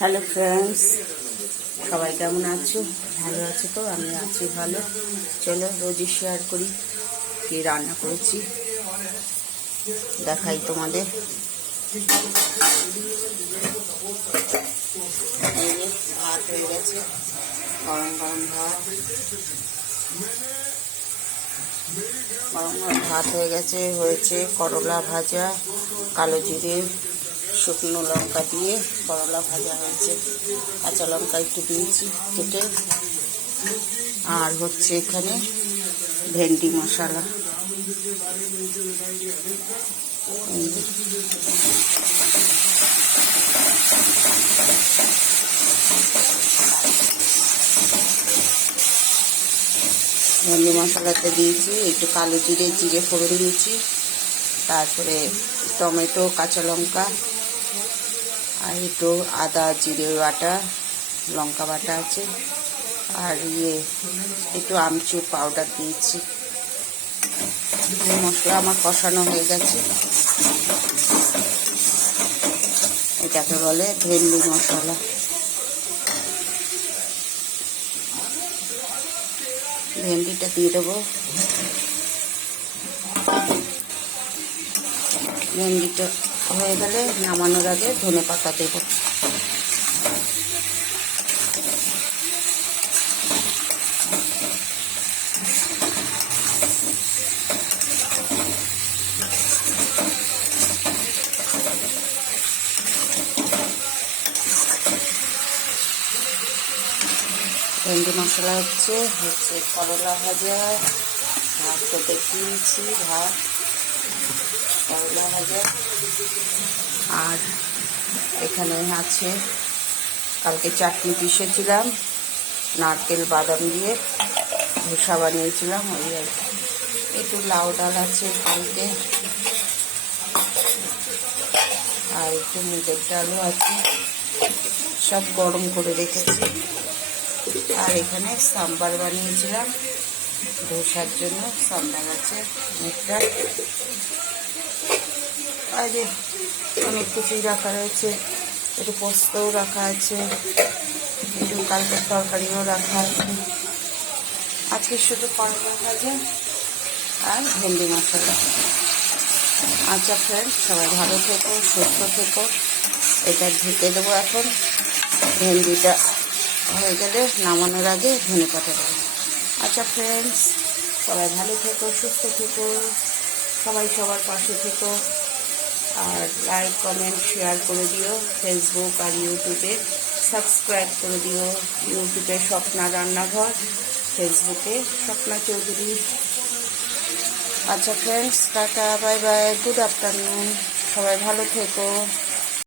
Hello friends, সবাই কেমন আছো? ভালো আছো তো? আমি আছি ভালো। চলো রোজই শেয়ার করি কি রান্না করেছি, দেখাই তোমাদের। এই যে ভাত হয়ে গেছে, গরম গরম ভাত। গরম গরম ভাত হয়ে গেছে। হয়েছে করলা ভাজা, কালো জিরে শুকনো লঙ্কা দিয়ে করলা ভাজা হয়েছে। কাঁচা লঙ্কা একটু দিয়েছি কেটে। আর হচ্ছে এখানে ভেন্ডি মশলা। ভেন্ডি মশলাতে দিয়েছি একটু কালো জিরে, জিরে ফোড়ন দিয়েছি, তারপরে টমেটো, কাঁচা লঙ্কা আর একটু আদা জিরে বাটা, লঙ্কা বাটা আছে, আর একটু আমচুর পাউডার দিয়েছি। মশলা আমার কষানো হয়ে গেছে। এটাকে বলে ভেন্ডি মশলা। ভেন্ডিটা দিয়ে দেবো। ভেন্ডিটা হয়ে গেলে নামানোর আগে ধনে পাতা দেবো। ভেন্ডি মশলা হচ্ছে করলা ভাজা। ভাত তো দেখিয়েছি, ভাত করলা ভাজা। আর এখানে আছে কালকে চাটনি পিষেছিলাম, নারকেল বাদাম দিয়ে ধোসা বানিয়েছিলাম। ওই আর একটু লাউ ডাল আছে কালকে, আর একটু মুগের ডালও আছে, সব গরম করে রেখেছি। আর এখানে সাম্বার বানিয়েছিলাম ধোসার জন্য, সাম্বার আছে, মুগটা। আর যে অনেক কিছুই রাখা রয়েছে, একটু পোস্তও রাখা আছে, একটু কালকের তরকারিও রাখা আছে। আজকে শুধু করলা ভাজা আর ভেন্ডি মশলা। আচ্ছা ফ্রেন্ডস, সবাই ভালো থেকো, সুস্থ থেকো। এটা ঢেকে দেবো এখন। ভেন্ডিটা হয়ে গেলে নামানোর আগে ধনে পাতা দেবো। আচ্ছা ফ্রেন্ডস, সবাই ভালো থেকো, সুস্থ থেকো, সবাই সবার পাশে থেকো। আর লাইক, কমেন্ট, শেয়ার করে দিও। ফেসবুক আর ইউটিউবে সাবস্ক্রাইব করে দিও। ইউটিউবে স্বপ্না রান্নাঘর, ফেসবুকে স্বপ্না চৌধুরী। আচ্ছা friends, tata, bye bye, good afternoon, সবাই ভালো থেকো।